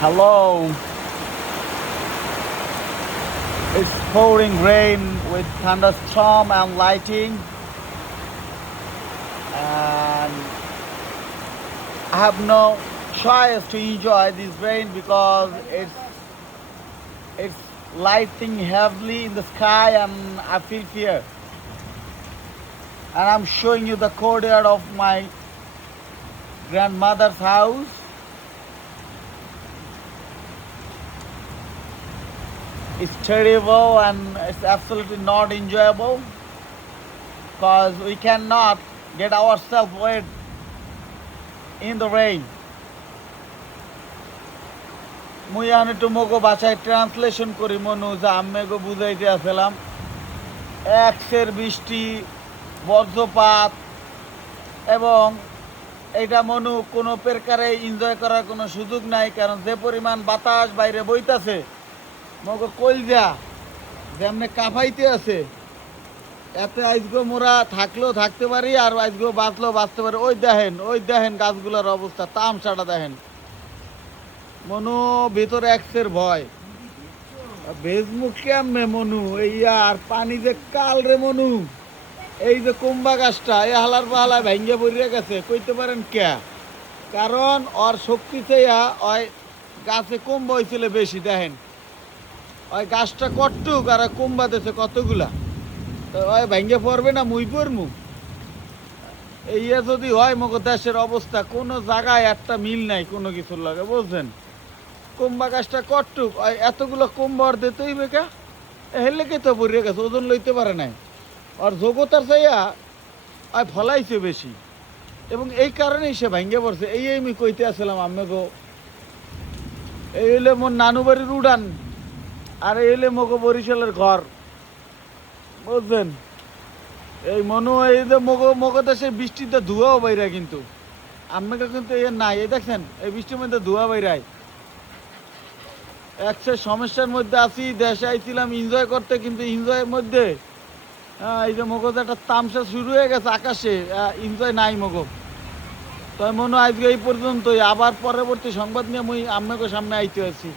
Hello. It's pouring rain with thunderstorm and lightning, and I have no choice to enjoy this rain because it's lighting heavily in the sky and I feel fear. And I'm showing you the courtyard of my grandmother's house. It's terrible and it's absolutely not enjoyable because we cannot get ourselves wet in the rain. মুই এখন একটু মগো ভাষায় translation করি মনু যা আম্মেগো বুঝাইতে আসলাম। একশের বৃষ্টি, বজ্রপাত এবং এটা মনু কোনো প্রকারে এনজয় করার কোনো সুযোগ নাই, কারণ যে পরিমাণ বাতাস বাইরে বইতাছে মগো কলজা যেমনে কাঁপাইতে আছে। এতে আজগো মোরা থাকলেও থাকতে পারি আর আজগো বাঁচলেও বাঁচতে পারি। ওই দেখেন গাছগুলোর অবস্থা, তামসাটা দেখেন মনু, ভিতরে একশের ভয়। ভেজমুখ কেমনে মনু, এই আর পানি যে কাল রে মনু, এই যে কুম্বা গাছটা এ হালার পাহালায় ভেঙ্গে পড়িয়া গেছে, কইতে পারেন কে? কারণ ওর শক্তি চেয়া ওই গাছে কুম্বা হয়েছিল বেশি। দেখেন ওই গাছটা কটুক আর কুম্বা দিয়েছে কতগুলা, তো ওই ভেঙ্গে পড়বে না, মুই পড়মু। এই যদি হয় মগ দেশের অবস্থা, কোনো জায়গায় একটা মিল নাই কোনো কিছুর লাগে, বুঝছেন? কুম্বা গাছটা কটুক, এতগুলো কুম্বার দিতে হইবে কে? হেলে কে তো পড়িয়া গেছে, ওজন লইতে পারে নাই। আর যোগ্যতার চাইয়া ওই ফলাইছে বেশি এবং এই কারণেই সে ভেঙ্গে পড়ছে। এই আমি কইতে আসলাম আম্মেগো, এই হইলে মোর নানু বাড়ির উড়ান আর এই হইলে মগো বরিশালের ঘর, বুঝছেন? এই মনু এই যে মগো দেশে বৃষ্টিতে ধোঁয়াও বাইরায়, কিন্তু আম্মেকে কিন্তু এ নাই। এই দেখছেন এই বৃষ্টির মধ্যে ধোঁয়া বাইরায়। একশো সমস্যার মধ্যে আছি, দেশে আইছিলাম এনজয় করতে, কিন্তু এনজয়ের মধ্যে এই যে মগজ একটা তামসা শুরু হয়ে গেছে আকাশে, এনজয় নাই মগজ। তাই মনে হয় আজকে এই পর্যন্তই, আবার পরবর্তী সংবাদ নিয়ে মুই আম্মেকে সামনে আইতে আছি।